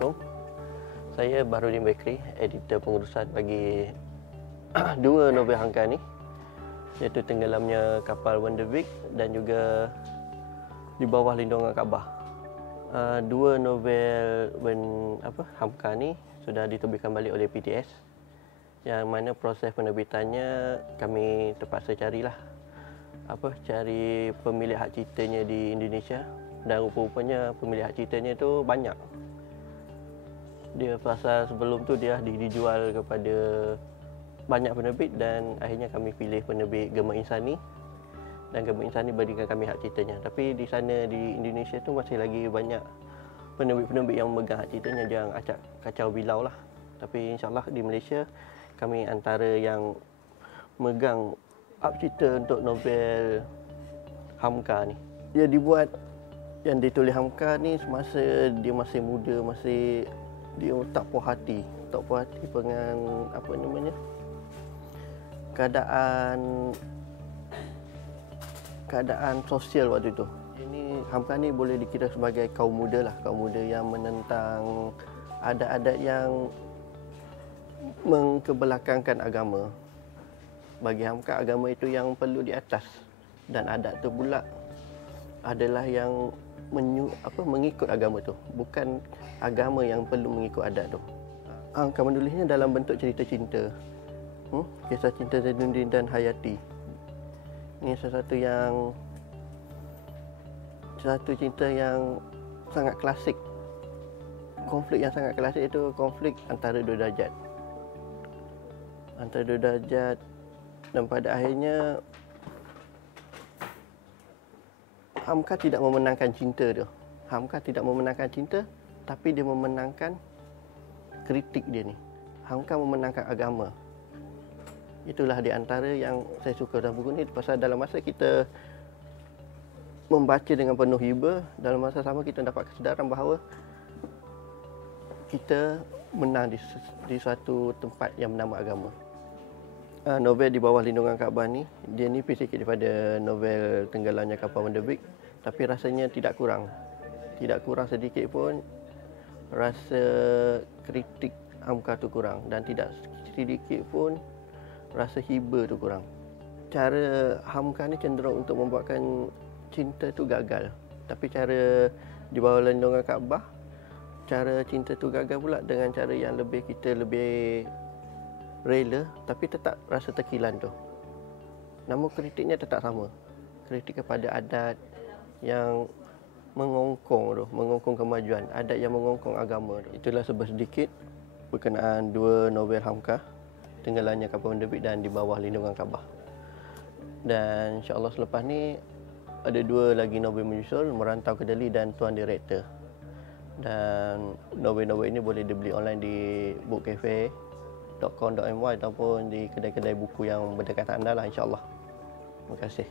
Assalamualaikum. Saya Bahrudin Bekri, editor pengurusan bagi dua novel Hamka ni, iaitu Tenggelamnya Kapal Wonder Big dan juga Di Bawah Lindungan Kaabah. Dua novel Hamka ni sudah diterbitkan balik oleh PTS, yang mana proses penerbitannya kami terpaksa cari pemilik hak ciptanya di Indonesia, dan rupa-rupanya pemilik hak ciptanya itu banyak. Dia pasal sebelum tu dia dijual kepada banyak penerbit, dan akhirnya kami pilih penerbit Gema Insani, dan Gema Insani berikan kami hak ciptanya. Tapi di sana di Indonesia tu masih lagi banyak penerbit-penerbit yang memegang hak ciptanya, yang acak kacau bilau lah. Tapi insyaAllah di Malaysia kami antara yang megang hak cipta untuk novel Hamka ni. Dia dibuat, yang ditulis Hamka ni semasa dia masih muda, dia tak puas hati dengan keadaan sosial waktu itu. Ini Hamka ni boleh dikira sebagai kaum muda yang menentang adat-adat yang mengkebelakangkan agama. Bagi Hamka, agama itu yang perlu di atas, dan adat tu pula adalah yang mengikut agama tu, bukan agama yang perlu mengikut adat tu. Hamka menulisnya dalam bentuk cerita cinta, kisah cinta Zainuddin dan Hayati. Ini satu cinta yang sangat klasik. Konflik yang sangat klasik itu konflik antara dua darjat, dan pada akhirnya Hamka tidak memenangkan cinta tu. Hamka tidak memenangkan cinta, tapi dia memenangkan kritik dia ni. Hamka memenangkan agama. Itulah di antara yang saya suka dalam buku ni, pasal dalam masa kita membaca dengan penuh hiba, dalam masa sama kita dapat kesedaran bahawa kita menang di suatu tempat yang bernama agama. Novel Di Bawah Lindungan Kaabah ni, dia nipis sikit daripada novel Tenggelamnya Kapal Wonder Big, tapi rasanya tidak kurang sedikit pun. Rasa kritik Hamka tu kurang, dan tidak sedikit pun rasa hiba tu kurang. Cara Hamka ni cenderung untuk membuatkan cinta tu gagal, tapi cara Di Bawah Lindungan Kaabah, cara cinta tu gagal pula dengan cara yang kita lebih rela, tapi tetap rasa tekilan tu. Namun kritiknya tetap sama. Kritik kepada adat yang mengongkong kemajuan, adat yang mengongkong agama. Itulah sedikit berkenaan dua novel Hamka, Tenggelamnya Kapal Wonder Big dan Di Bawah Lindungan Kaabah. Dan insya-Allah selepas ni ada dua lagi novel menyusul, Merantau ke Delhi dan Tuan Direktor. Dan novel-novel ini boleh dibeli online di bookcafe.com.my ataupun di kedai-kedai buku yang berdekatan anda lah, insya-Allah. Terima kasih.